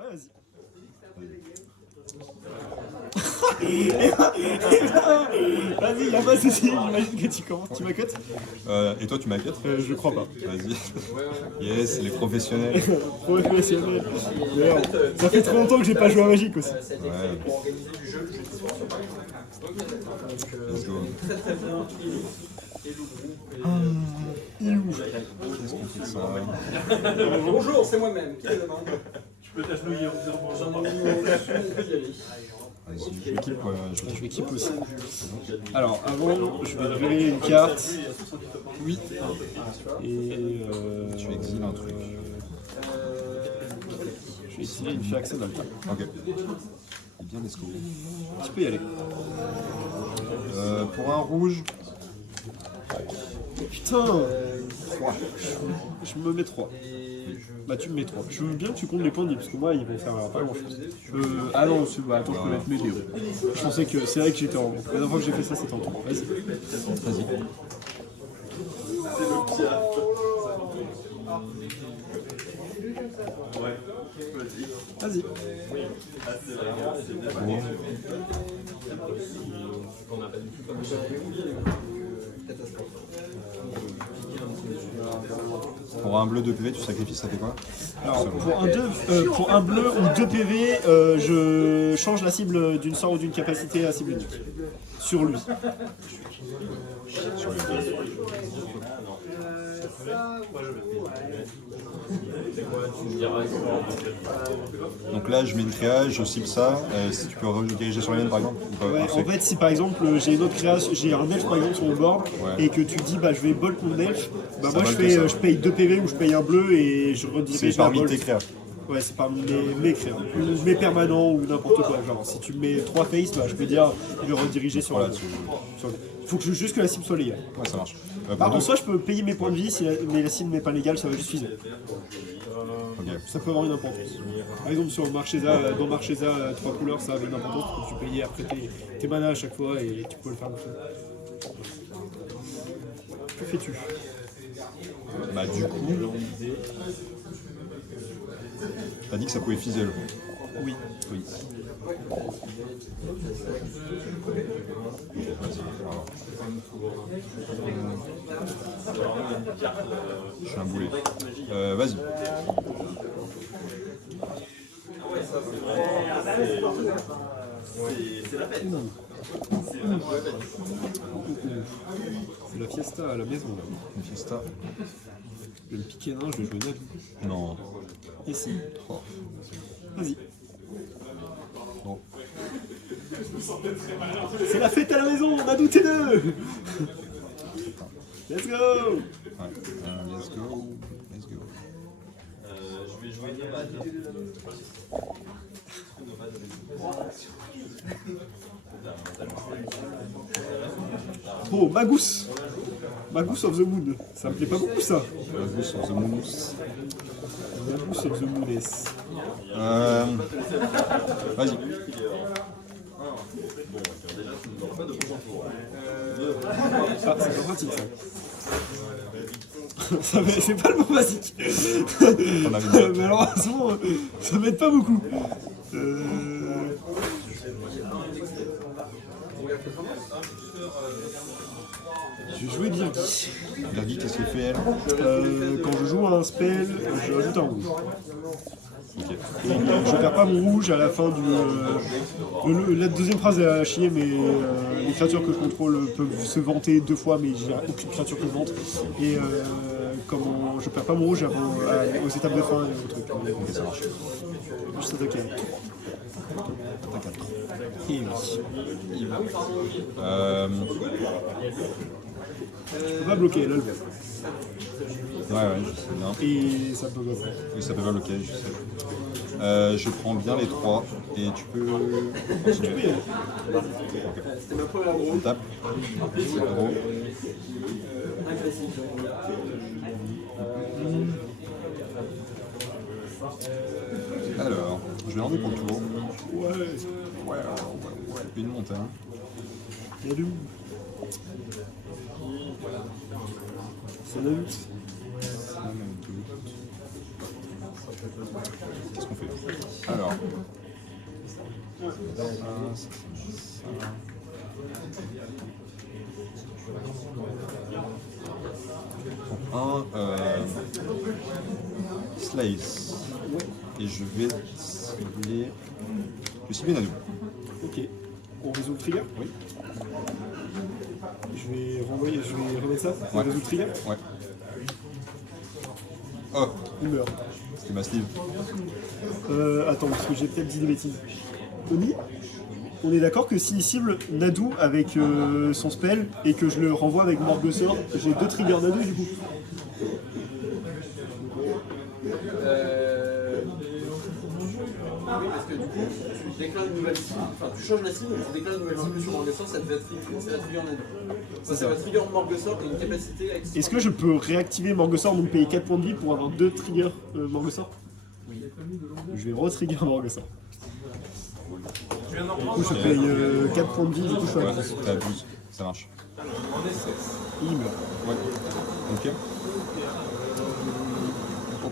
Ouais, vas-y. Vas-y, y'a pas de soucis, j'imagine que tu commences. Tu m'accotes? Et toi, tu m'inquiètes? Je crois pas. Vas-y. Yes, les professionnels. Professionnel. D'ailleurs, ça fait trop longtemps que j'ai pas joué à Magic aussi. Ouais. Let's go. Il est où? Qu'est-ce qu'on fait de ça? Bonjour, c'est moi-même. Qui le demande? Tu peux t'agenouiller en disant bonjour. Vas-y, je m'équipe. Je m'équipe aussi. Alors, avant, je vais révéler une carte. Oui. Et Tu exiles un truc. je vais essayer une Firaxia dans le tas. Ok. Et bien, let's go. Tu peux y aller. Pour un rouge, Putain, je me mets 3. Bah tu me mets 3. Je veux bien que tu comptes les points de vie, parce que moi ils vont faire pas grand chose. Ah non, attends, je peux mettre mes dés. Je pensais que c'est vrai que j'étais en... La dernière fois que j'ai fait ça c'était en tour. Vas-y. vas-y. Vas-y. Pour un bleu 2 PV, tu sacrifies, ça fait quoi? Alors pour un bleu ou 2 PV, je change la cible d'une sort ou d'une capacité à cible unique. Sur lui. Sur les Donc là, je mets une créa, je cible ça. Si tu peux rediriger sur les miennes par exemple ou pas? Ouais, Ah, en fait, si par exemple j'ai une autre création, j'ai un elfe par exemple sur mon board, Ouais. et que tu dis bah je vais bolt mon elfe, bah Ça moi vole que ça. je paye 2 PV ou je paye un bleu et je redirige c'est la parmi bolt. tes créas. Ouais, c'est parmi mes créas. Ou mes permanents ou n'importe quoi. Genre si tu mets 3 face, bah je peux dire je vais rediriger sur Voilà, la faut que juste que la cible soit légale. Ouais, ça marche. Bah, Pour en deux- soi je peux payer mes points de vie, mais la cible n'est pas légale, ça va juste viser. Ok. Ça peut avoir une importance. Par exemple sur Marchesa, dans Marchesa 3 couleurs, ça avait une importance parce que tu payais après tes manas à chaque fois et tu peux le faire tout seul. Que fais-tu? Bah du coup, t'as dit que ça pouvait fizzle. Oui. Oui. Je suis un boulet. Vas-y. C'est la fiesta à la maison là. Une fiesta. Je vais le piquer nain, je vais jouer nain. Non. Et si. Vas-y. Bon. C'est la fête à la maison, on a douté d'eux. Let's go. Ouais. Let's go. Let's go. Je vais jouer Oh, Magus. Magus of the Moon. Ça me plaît pas beaucoup ça. Magus of the Moons. Magus of the Mooness. Vas-y. Ah, c'est pas pratique ça. C'est pas le mot basique. On avait une Malheureusement, ça m'aide pas beaucoup. Je vais jouer Birgi. Birgi, qu'est-ce qu'elle fait elle? Quand je joue un spell, je rajoute un rouge. Ok. Et je perds pas mon rouge à la fin du. La deuxième phrase est à chier, mais les créatures que je contrôle peuvent se vanter 2 fois, mais j'ai aucune créature que je vante. Et comment je perds pas mon rouge aux étapes de fin et au truc. Ok, ça marche. Juste attaquer. T'as 4. Et oui. Je peux pas bloquer, là le vert. Ouais, je sais bien. Et ça peut bloquer. Oui, ça peut pas bloquer, je sais. Je prends bien les 3 et tu peux continuer. Oui, On tape. C'est gros. Alors, je vais lander pour le tour. ouais. Une montagne. Il y a de où? C'est la lutte. Qu'est-ce qu'on fait? Alors. Un slice. Et je vais cibler. Je vais cibler Nadu. Ok. On résout le trigger? Oui. Je vais remettre ça. On Ouais. résout le trigger? Ouais. Oh, Il meurt. c'était ma sleeve. Attends, parce que j'ai peut-être dit des bêtises. Oni, on est d'accord que s'il cible Nadu avec son spell et que je le renvoie avec Morgosor, j'ai 2 triggers Nadu du coup. Oui, parce que du coup, tu déclares une nouvelle cible, enfin tu changes la cible, mais tu déclares une nouvelle cible sur Morgosor, ça va c'est la trigger Nadu. Ça va trigger Morgosor et une capacité à Est-ce que je peux réactiver Morgosor, donc payer 4 points de vie pour avoir 2 triggers Morgosor? Oui. Je vais re-trigger Morgosor. Du coup, je paye 4 points de vie, du coup, je suis à Ouais, 12. t'as 12. Ça marche. Il meurt. Ouais. Ok.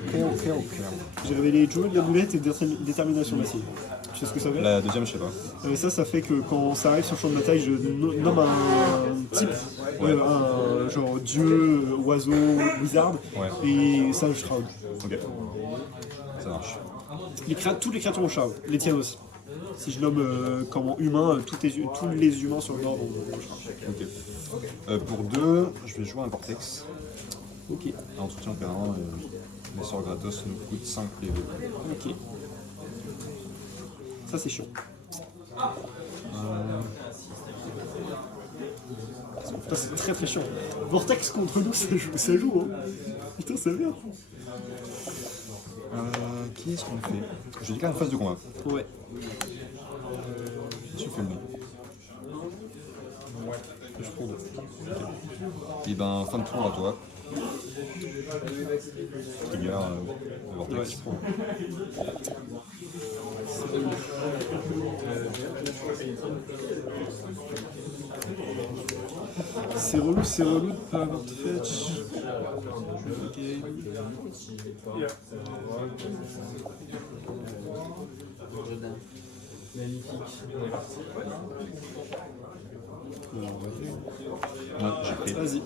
Ok. J'ai révélé Joe de la boulette et détermination massive. Tu sais ce que ça fait? La deuxième, je sais pas. Ça fait que quand ça arrive sur le champ de bataille, je nomme un type, un genre dieu, oiseau, wizard, Ouais. et ça, je shroud. Ok. Ça marche. Toutes les créatures ont shroud, les tiennes aussi. Si je nomme comment humain, tous les humains sur le bord ont shroud. Ok. Pour 2, je vais jouer un Vortex. Ok, En soutien P1, les sorts gratos nous coûtent 5 PV. ok. Ça, c'est chiant. Putain, c'est très très chiant. Vortex contre nous, ça joue, hein. Putain, c'est bien. Qui est-ce qu'on fait? Je déclare une phase de combat. Ouais. Je fais le nom. Je prends 2. Et ben, fin de tour à toi. Trigger, le Ouais, Vortex. je prends. C'est relou de pas avoir de fetch. Ok. Ouais, j'ai pris. Vas-y.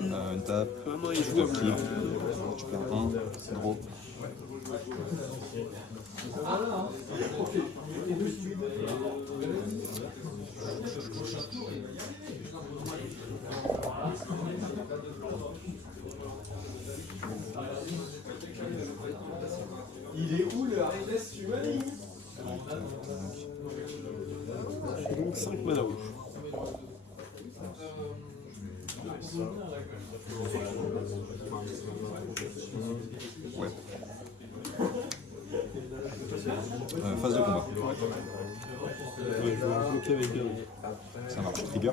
Une tape. Vraiment, il Je joue tape clear. Je perds 1. Draw. Il est où le Harness Humanity? Donc 5 mana rouge. Ouais. Phase de combat. Ouais, je vais bloquer avec Ça marche. Trigger.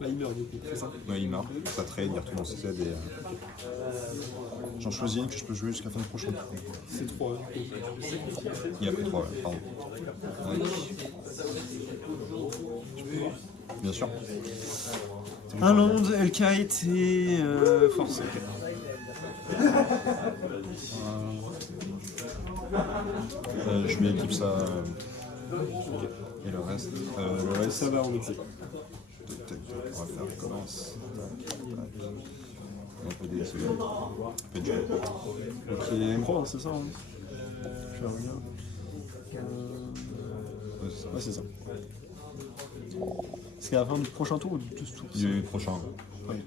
Bah, il meurt du coup, c'est ça. Ouais, il meurt. Ça trade, il retourne en CZ et. J'en choisis une que je peux jouer jusqu'à la fin du prochain tour. C'est 3. Il a pris 3, ouais, pardon. Ouais. Bien sûr. Un Lond, Elkite et Force. Je mets équipe ça. Et le reste. Ça va en exil. On va faire commence. On va pas déceler. Fait de jeu. Ok. Pro, c'est ça. Hein. Je vais regarder. Ouais, c'est ça. Ouais, c'est ça. C'est à la fin du prochain tour ou du tout tour? Du prochain. Ouais.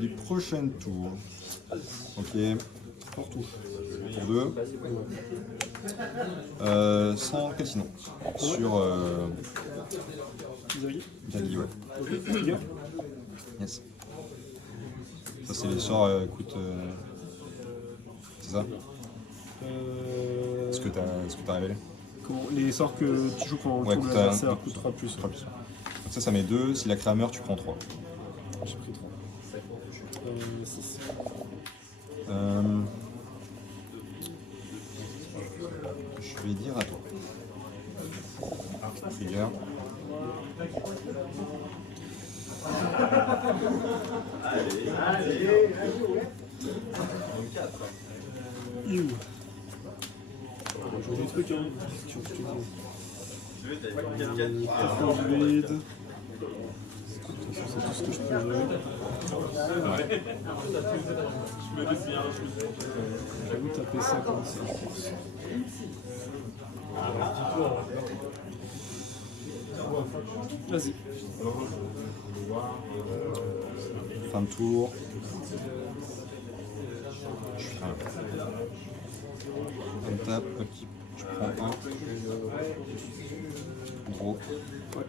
Du prochain tour. Ok. Pour tout. Pour 2. Sans Cassino. Sur Xavier. Dali, ouais. Ok. Trigger. Yes. Ça, c'est les sorts coûtent. C'est ça? Ce que t'as révélé? Comment, les sorts que tu joues quand Ouais, ton coûte adversaire coûte 3 plus. 3 plus. Donc ça met 2. Si la créa meurt, tu prends 3. J'ai pris 3. 6. Je vais dire à toi. Trigger. Et où j'ai des trucs, hein. Je te dis. Carton druide. C'est tout ce que je peux jouer. J'avoue taper ça comme ça, je pense. Vas-y. Fin de tour. Je fais un tape, ok. Je prends un. Gros. Ouais.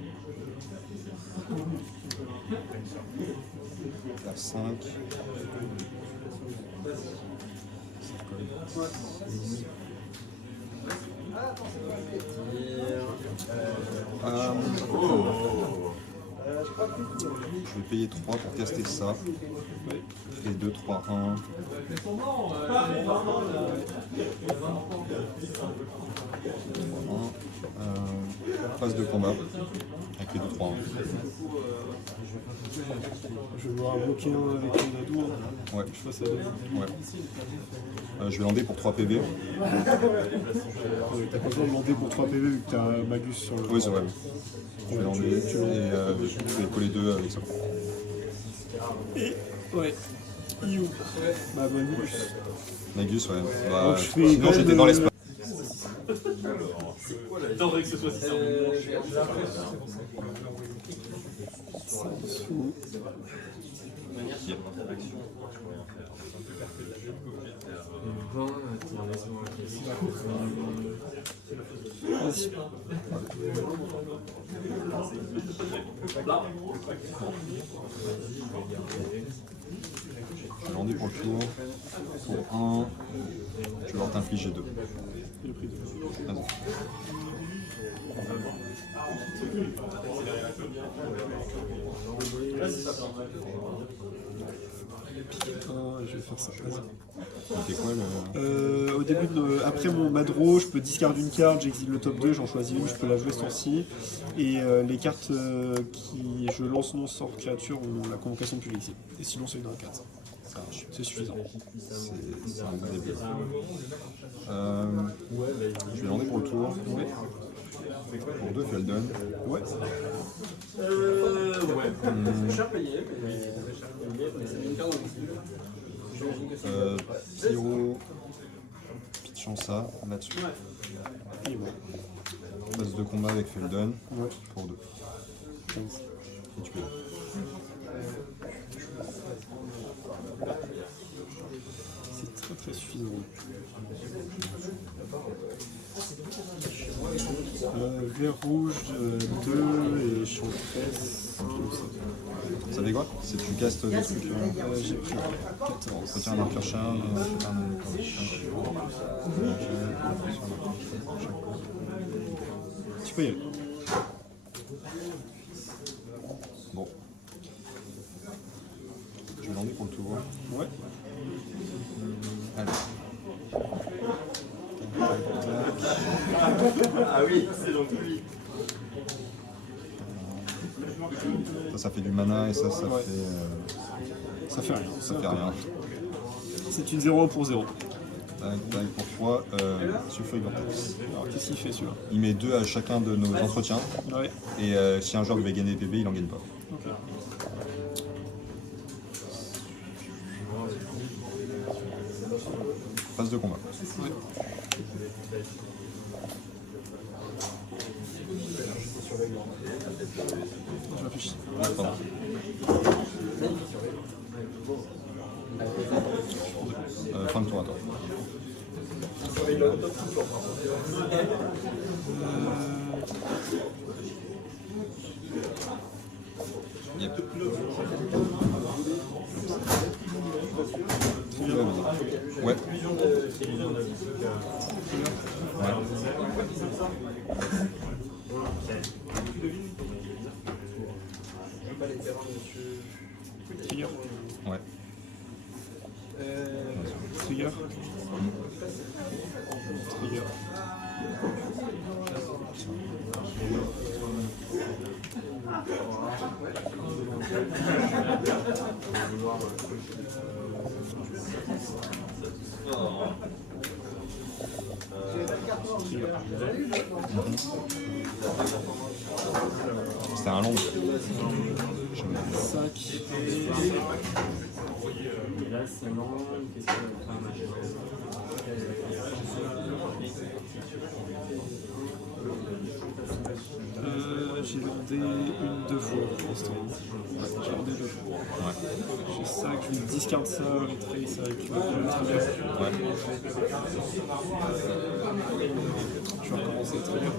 Faire 5. Je vais payer 3 pour tester ça. Et 2, 3, 1. Phase de combat. Avec les 2, 3, 1. Je vais devoir bloquer un avec un ado. Hein. Ouais. Je fasse ça. Ouais. Je vais lander pour 3 PV. T'as pas besoin de lander pour 3 PV vu que t'as Magus sur le. Oui, c'est vrai. Je vais lander et je vais coller 2 avec ça. Et ouais. You. Bah Magus. Magus, ouais. Bah, Donc, je fais sinon quand j'étais même, dans l'espace. J'attendrai que ce soit 600 Vas-y. Je vais lander pour le tour. Pour 1. Je vais leur t'infliger 2. Il a pris 2. Vas-y. Je vais faire ça. Vas-y. C'est quoi le. Au début, après mon madro, je peux discard une carte, j'exile le top 2, j'en choisis une, je peux la jouer ce tour-ci. Et les cartes qui je lance non sort créature ont la convocation de plus exil. Et sinon, c'est une 1-4. C'est suffisant. C'est un bon début. Je vais lander pour le tour. Ouais. Pour 2 Feldon. Ouais. Cher payé, mais c'est une carte dans le Pyro. Pitchons ça là-dessus. Et bon. Phase de combat avec Feldon. Ouais. Pour 2. 15. Et tu peux. C'est très très suffisant. Vert rouge 2 et champ 13. Ça fait quoi? C'est tu castes des trucs. J'ai pris 14. Retiens un marqueur charge. Tu peux y aller. Bon. Je vais lander pour le tour. Ouais. Allez. Ah oui, c'est donc lui. Ça fait du mana et ça Ouais. fait. Ça fait rien. Ça fait rien. C'est une 0-1 pour 0. Tac, tac, pour 3, Sulfuric Vortex. Alors qu'est-ce qu'il fait celui-là? Il met 2 à chacun de nos entretiens. Ouais. Et si un joueur devait gagner des PB, il en gagne pas. Ok. Phase de combat. Ouais. Je réfléchis. Pardon. Fin de tour, attends. Yep. Ouais. Trigger. Ouais. Trigger. Trigger. C'était un long. 5. Là, c'est non. Qu'est-ce que enfin, J'ai landé une, 2 fois pour l'instant. Ouais, j'ai landé 2 fois. Ouais. J'ai ça, que je discard ça, retrace avec le trigger. Ouais. Je vais recommencer le trigger.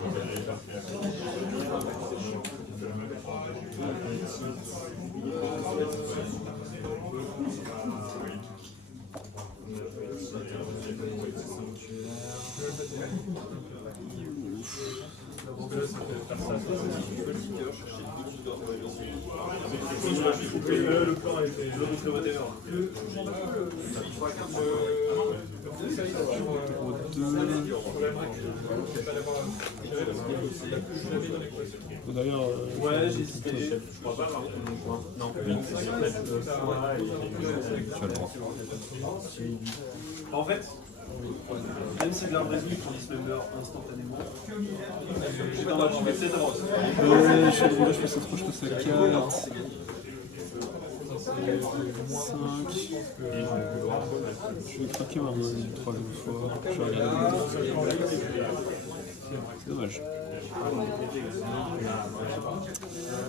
Le plan a été le moteur. D'ailleurs, Ouais, j'ai hésité. Je crois pas avoir mon point. Non, oui, c'est sûr. Tu as le droit. En fait, même si de l'arbre réduit qu'on dismember instantanément, j'étais en mode, je vais peut-être avoir aussi. je suis drôle, je passe à 3, je passe à 4. 5. Je vais craquer ma main une troisième fois. Je vais regarder. C'est dommage.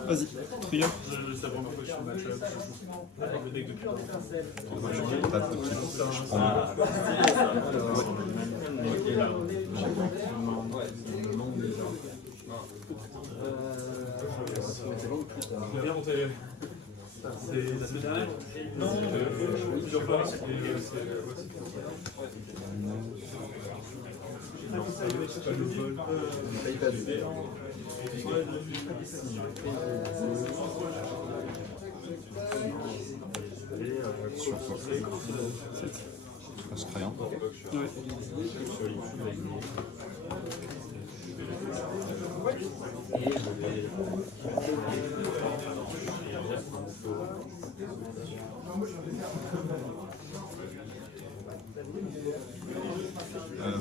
Vas-y, trigger. C'est la première fois que je suis en match-up. Le deck depuis longtemps. Je tape de pied. Je prends Bien monté. C'est la semaine dernière? Non, plusieurs fois. C'est pas le vol. sur toi. 7. Je passe rien. Ouais.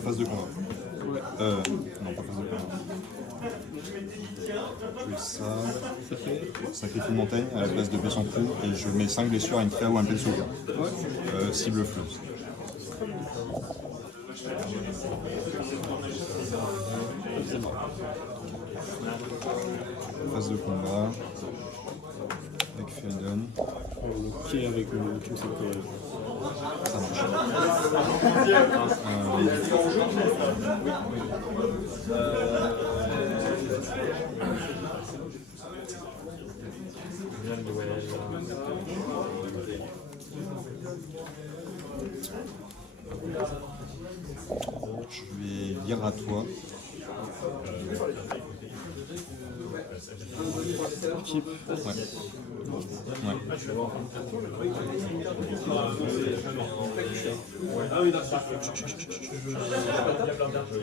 Phase de combat. Ouais. Non, pas phase de combat. Je fais ça. Ça fait. Sacrifie une montagne à la place de blessure en coup et je mets 5 blessures à une créa ou un pensu. Cible fleuve. Phase de combat. Avec Felden. Ok, avec le King Soul. Ça marche. Je vais lire à toi. Keep. Ouais. Ouais. Ah oui, d'accord. Il y a plein d'argent.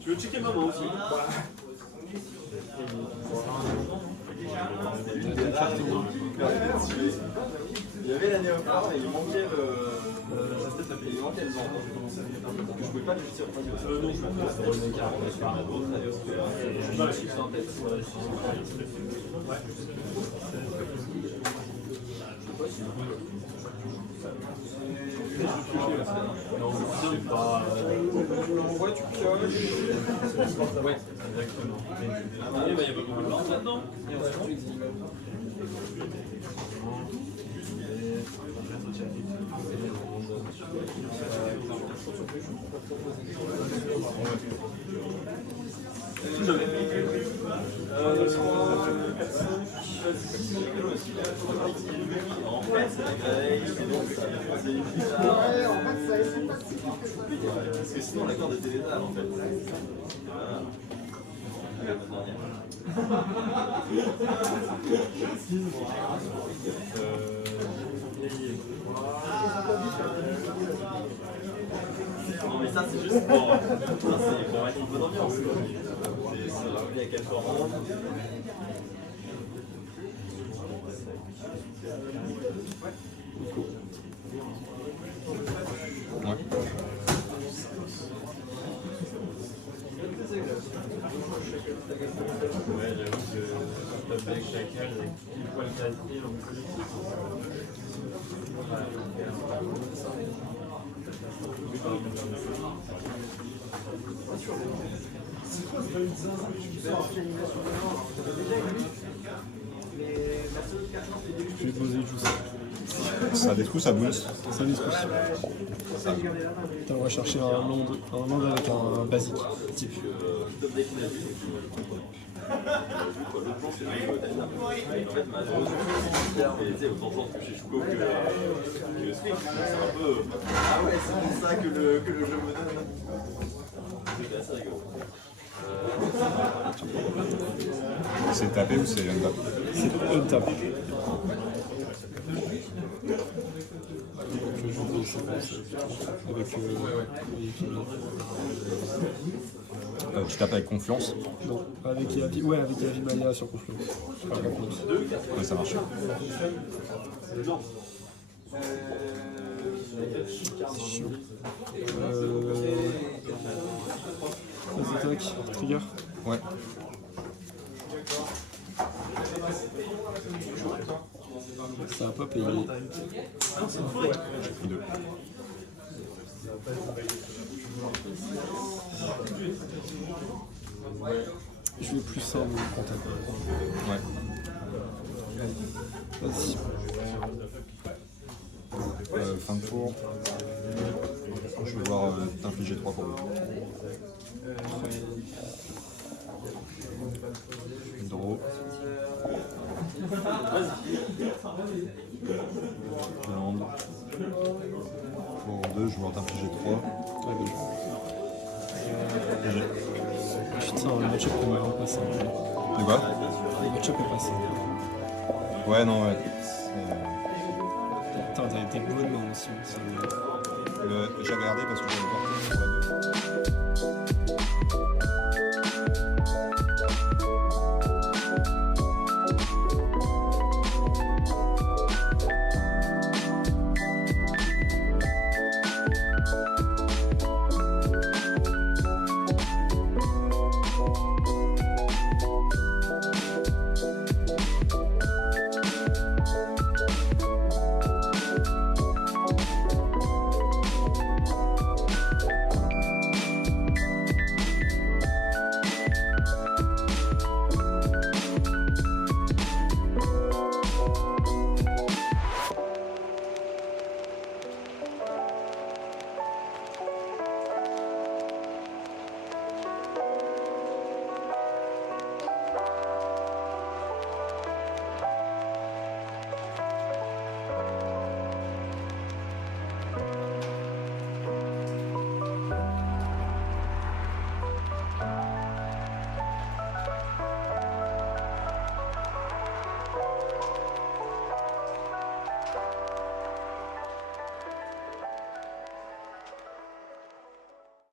Tu veux checker maman aussi? Il y avait la néophore et il manquait le vent. Je pouvais pas le sur Non, je c'est pas. Tu l'envoies, tu pioches. Ouais, exactement. Il y a pas beaucoup de blanc maintenant. Et ensuite tu exiles. touche jamais. Parce que sinon, l'accord était létal en fait. Non mais ça c'est juste pour mettre une bonne ambiance. C'est rappeler à quel point on rentre. Ouais. Ouais, j'avoue que top deck chacal avec pile poil 4 en plus. Je vais poser tout ça. Ça détruit, ça boost. Ça détruit. Attends, on va chercher un land avec un basique. Type. Ah ouais, c'est pour ça que le jeu me donne. C'est assez rigolo. C'est tapé ou c'est untap? C'est untap. Avec Tu tapes avec confiance? non, avec Yavi, ouais, avec Yavi Maya sur Confluence. Par contre. Ouais, ça marche. C'est chiant. Vas-y, attaque, trigger. Ouais. Ça a pas payé. J'ai pris 2. Je vais plus ça mon contact. Ouais. Vas-y. Fin de tour. Je vais devoir t'infliger 3 pour 2. Draw. Land. Pour 2, je vais devoir t'infliger 3. Ouais, bien joué. Putain, le match-up est vraiment pas simple. De quoi? Le match-up est pas simple. Ouais, non, ouais. Putain, t'as été bonne main aussi. J'ai regardé parce que j'avais peur.